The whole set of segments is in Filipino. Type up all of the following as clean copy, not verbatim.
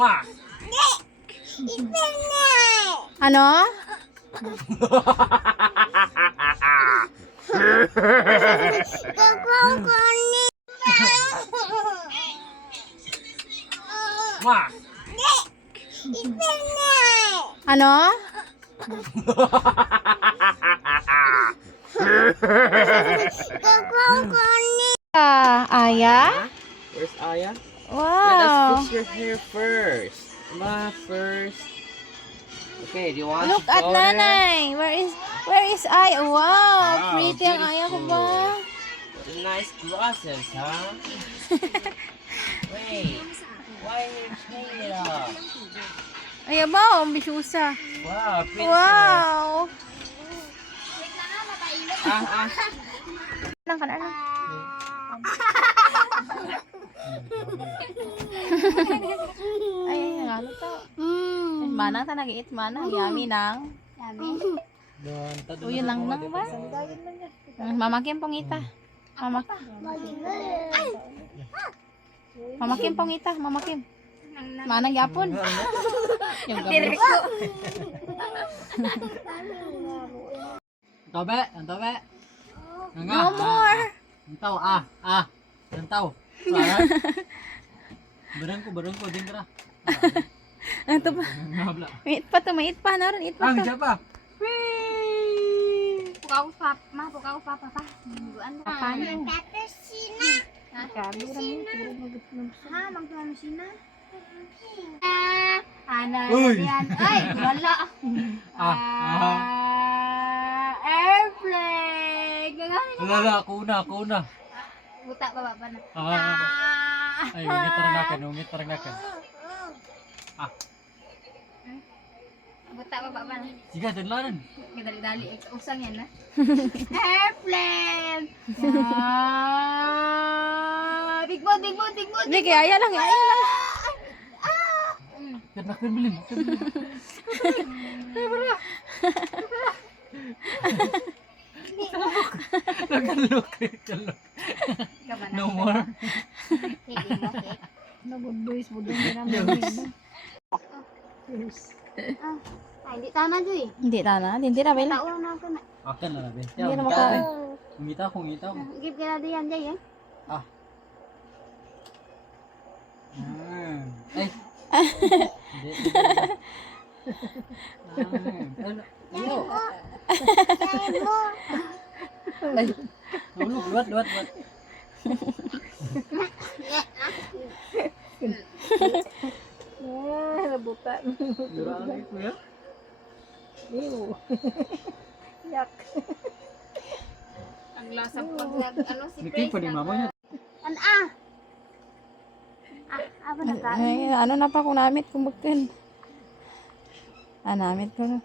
Wah. Ano? Wah. Ano? Aya? Where's Aya? Let Wow. us fix your hair first. First. Okay, do you want Look to at go there? nanay. Where is Aya? Wow, Wow, pretty ang Aya ko ba? What a nice glasses, huh? Wait, why are you changing it up? Aya ba? Ang bisusa. Wow, princess. Wow. Ah. Nang ka na. Ay, ano to? Manang ta nag-eat manang. Yummy nang. Uy, nang ba? Mama Kim pongita. Mama. Mama Kim pongita, Mama Kim. Manang yapon. Yung gabi. Tobe. No more. Antaw, Antaw. Barang ko, din kara. Ano pa? Nabla. Mait pa to, mait pa. Naroon, mait pa to. Siapa? Pukaw pa pa. Buan na. Paano? Ha, magtuwa sina. Ana Uy. yan. Ay, wala. Airplane. Gagawin ko. Lala, kuna. Buta baba pa na. Ay, ungit tarangnakan. Buta baba pa na. Sige, tadlanan. Dali-dali. Usang yan na. Airplane. Big boat. Hindi, kaya Aya lang, Aya lang. Kernakan bilin. Kalok. No more. Hindi mo, okay? Nag-boys, budong din Ay, hindi tama Joy. Hindi na, Bella. Tao na ako na. Akan na nabe. Hindi na makain. Ngita ko. Give ka na diyan, Jay, eh. Ay. Iyo. Ay. Luat. Rebutan. Duraan ko ya. Ew. Yak. Ang lasa po. Ano si Niki pa ni mama niya. Apa na ka? Ay, ano na pa kung namit kumbagan. Namit ko na.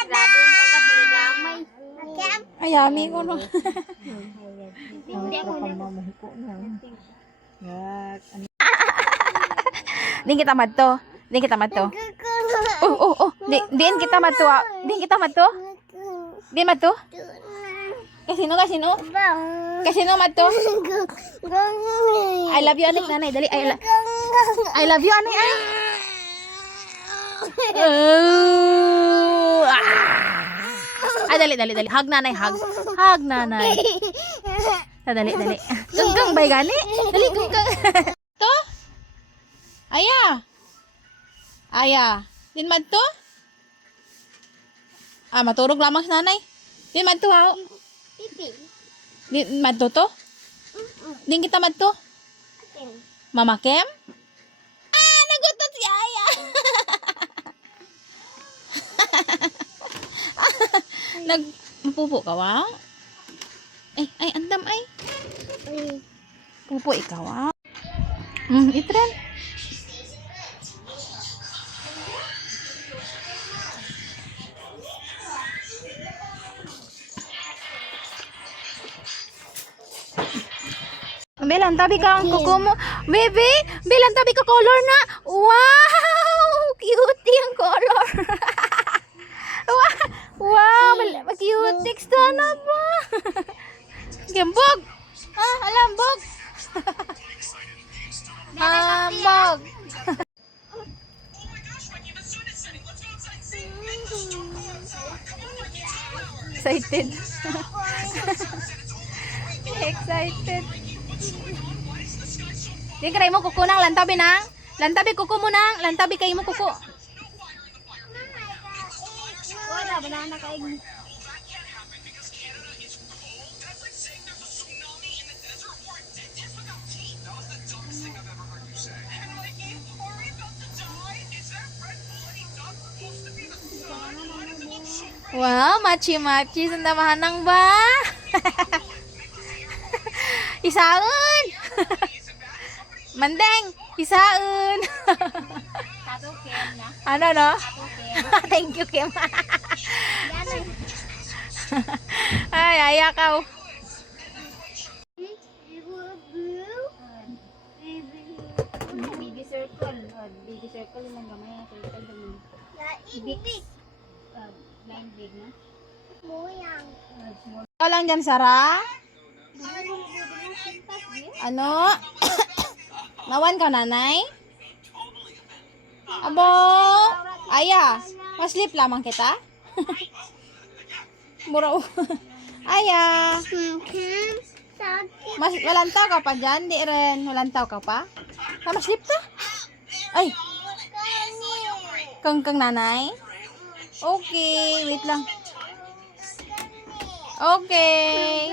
Grabe yung pagkat may damay. Ay, yummy ko no. Hindi ako na. Yak. Din kita madto. Oh. Din kita madto. Din madto? Kasino? Kasino madto? I love you anay nanay. Dali. I love you anay ay. Dali. Hug nanay, hug. Hug nanay. Dali. Ganggang bay gani. Dali ganggang. To? Aya. Din madto? Maturog lamang si nanay. Din madto ha. Pipi. Din madto to? Din kita madto? Mama Kem? Nagutot si Aya. Nagpupo ka wa? Ay, andam ay. Pupo ikaw wa? Itren. Belan, tabi ka ang kuko mo. Baby, Belan, tabi ka color na. Wow! Cute yung color. Wow! Cute. Sana ba? Gambog! Alambog! excited. Excited. Di kaya mo kuko nang lantabi nang. Lantabi kuko mo nang. Lantabi kayo mo kuko. Wala, banana kaig. Wow, machi-machi sandamahan nang ba? Isaun. Mandeng, isaun. Tato ken na. Ano no? Tato ken. Thank you, Kim. Yan Ay, ayakaw. Baby circle. Baby circle lang gamay. Circle lang. Big. Line big na. Moyang. Small. Ikaw lang dyan, Sarah. Ano? Nawan ka, nanay? Abo, aya, maslip lamang kita? Mura. Aya, walantaw ka pa dyan? Di rin, walantaw ka pa? Maslip ka? Ay, kang nanay? Okay, wait lang. Okay.